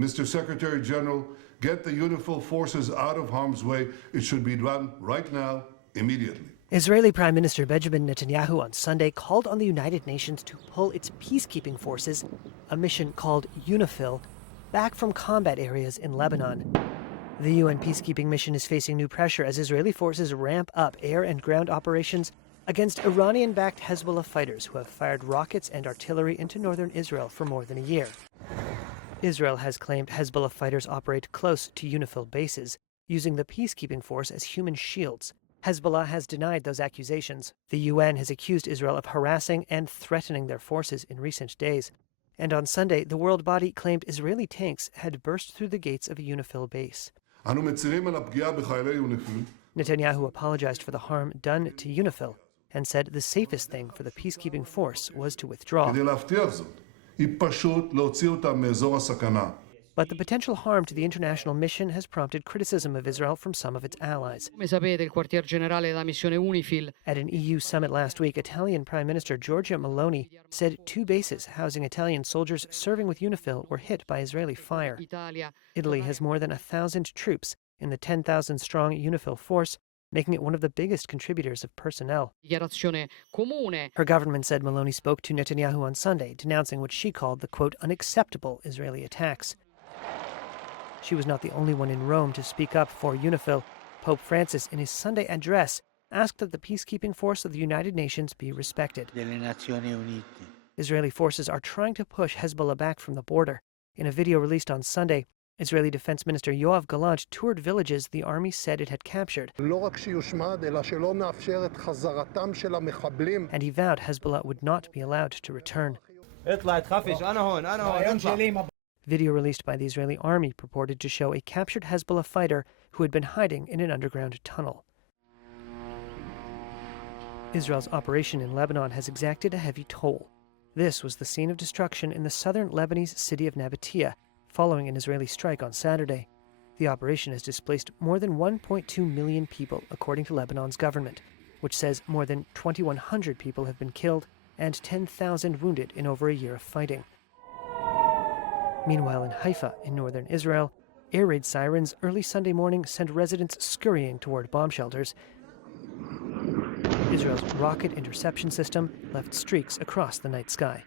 Mr. Secretary General, get the UNIFIL forces out of harm's way. It should be done right now, immediately. Israeli Prime Minister Benjamin Netanyahu on Sunday called on the United Nations to pull its peacekeeping forces, a mission called UNIFIL, back from combat areas in Lebanon. The UN peacekeeping mission is facing new pressure as Israeli forces ramp up air and ground operations against Iranian-backed Hezbollah fighters who have fired rockets and artillery into northern Israel for more than a year. Israel has claimed Hezbollah fighters operate close to UNIFIL bases, using the peacekeeping force as human shields. Hezbollah has denied those accusations. The UN has accused Israel of harassing and threatening their forces in recent days. And on Sunday, the world body claimed Israeli tanks had burst through the gates of a UNIFIL base. Netanyahu apologized for the harm done to UNIFIL and said the safest thing for the peacekeeping force was to withdraw. But the potential harm to the international mission has prompted criticism of Israel from some of its allies. At an EU summit last week, Italian Prime Minister Giorgia Meloni said 2 bases housing Italian soldiers serving with UNIFIL were hit by Israeli fire. Italy has more than 1,000 troops in the 10,000-strong UNIFIL force, making it one of the biggest contributors of personnel. Her government said Meloni spoke to Netanyahu on Sunday, denouncing what she called the, quote, unacceptable Israeli attacks. She was not the only one in Rome to speak up for UNIFIL. Pope Francis, in his Sunday address, asked that the peacekeeping force of the United Nations be respected. Israeli forces are trying to push Hezbollah back from the border. In a video released on Sunday, Israeli Defense Minister Yoav Gallant toured villages the army said it had captured. And he vowed Hezbollah would not be allowed to return. Video released by the Israeli army purported to show a captured Hezbollah fighter who had been hiding in an underground tunnel. Israel's operation in Lebanon has exacted a heavy toll. This was the scene of destruction in the southern Lebanese city of Nabatea, following an Israeli strike on Saturday. The operation has displaced more than 1.2 million people, according to Lebanon's government, which says more than 2,100 people have been killed and 10,000 wounded in over a year of fighting. Meanwhile, in Haifa, in northern Israel, air raid sirens early Sunday morning sent residents scurrying toward bomb shelters. Israel's rocket interception system left streaks across the night sky.